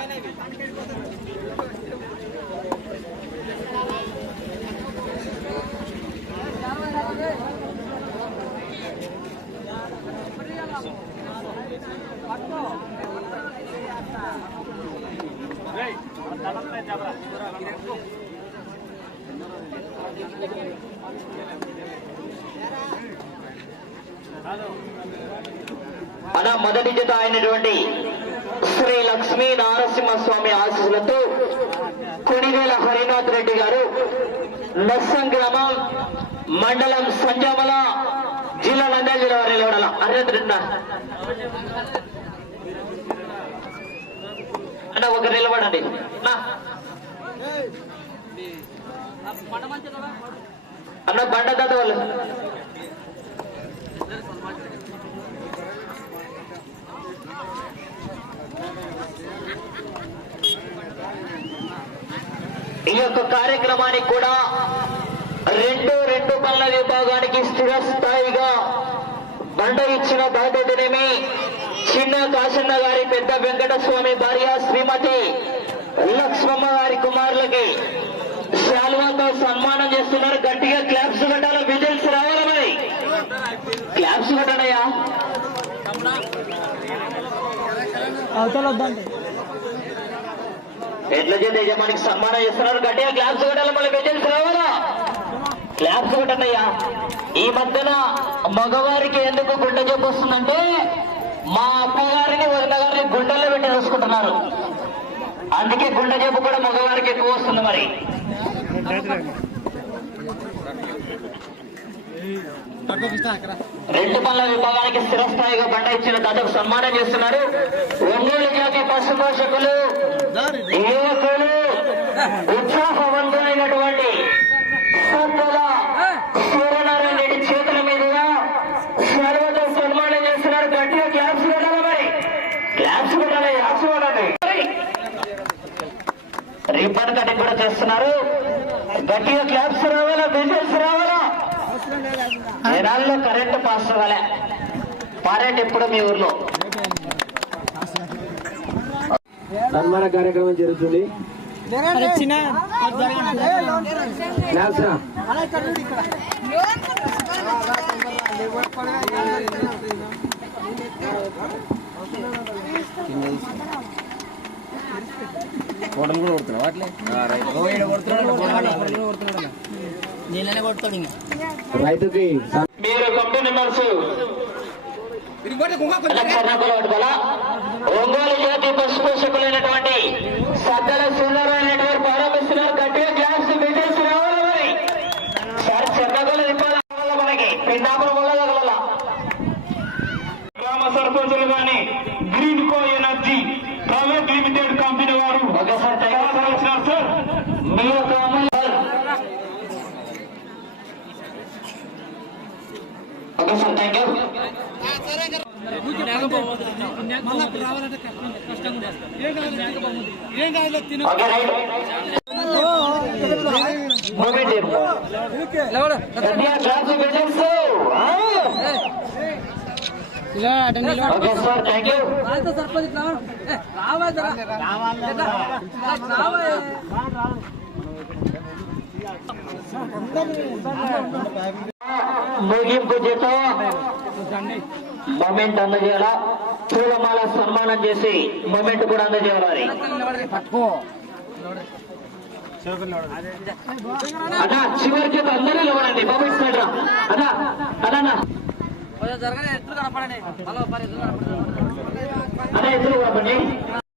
అన్నీ రూపాయలు మన మొదటి జత అయినటువంటి శ్రీ లక్ష్మీ నారసింహస్వామి ఆశీస్సులతో కొనివేల హరినాథ్ రెడ్డి గారు నస్సం గ్రామం మండలం సంజామల జిల్లా నంద్యాల జిల్లా వారి నిలబడాల హరినాథ్ రెడ్డి అంటే ఒకరు నిలబడండి. అన్న బండ తాత వాళ్ళు. ఈ యొక్క కార్యక్రమానికి కూడా రెండు రెండు పనుల విభాగానికి స్థిరస్థాయిగా బండ ఇచ్చిన బాధ్యతనేమి చిన్న కాశన్న గారి పెద్ద వెంకటస్వామి భార్య శ్రీమతి లక్ష్మమ్మ గారి కుమారులకి శాలువాతో సన్మానం చేస్తున్నారు. గట్టిగా క్లాప్స్ కట్టాలి. విజిల్స్ రావాలి మరి. క్లాప్స్ వద్దండి. ఎట్ల చేత యజమానికి సన్మానం చేస్తున్నారు. గట్టిగా క్లాప్స్ కొట్టాలి. మళ్ళీ విజిల్స్ రావాలా? క్లాప్స్ కొట్టనయ్యా. ఈ మధ్యన మగవారికి ఎందుకు గుండె జబ్బు వస్తుందంటే మా అమ్మగారిని వరదగారిని గుండెల్లో పెట్టి చూసుకుంటున్నారు. అందుకే గుండె జబ్బు కూడా మగవారికి ఎక్కువ వస్తుంది మరి. రెండు పనుల విభాగానికి స్థిరస్థాయిగా బండ ఇచ్చిన దాదాపు సన్మానం చేస్తున్నారు ఒంగోలు జాతి పశు పోషకులు యువకులు ఉత్సాహవంతమైనటువంటి సత్తల సూర్యనారాయణ రెడ్డి చేతుల మీదుగా సర్వతో సన్మానం చేస్తున్నారు గట్టిగా క్లాప్స్ కొట్టాలి మరి క్లాప్స్ కొట్టాలి క్లాప్స్ కొట్టాలి కటింగ్ కూడా చేస్తున్నారు. గట్టిగా క్లాప్స్ రావాలా బిజినెస్ రావాలా? జనాల్లో కరెంట్ పాస్ అవ్వాలే పారెంట్ ఎప్పుడు మీ ఊర్లో. సన్మాన కార్యక్రమం జరుగుతుంది. రా. నీళ్ళనే కొడతాడు ఇంకా. రైతుకి మీరు ఒంగోలు జాతి పశు పోషకులైనటువంటి సద్దల ప్రారంభిస్తున్నారు గట్టిగా గ్లాస్ బిజినెస్ రావాలి సార్ చెన్నగోలు ఇవ్వాలి మనకి? పిండాపురం గ్రామ సర్పంచులు గాని green co energy private limited company thank you వాళ్ళతో సర్పంచ్ రావాలి. రావాలి రావాలి. ముగింపు చేత మొమెంట్ అందజేయాలా? పూలమాల సన్మానం చేసి మొమెంట్ కూడా అందజేయాలి. అదా చివరి చేత అందరూ ఇవ్వండి మొమెంట్ సైడ్ రా అదా అదా కొంచెం జరగని ఎత్తులు కనపడండి. పని ఎత్తులు కనపడండి. ఎదురు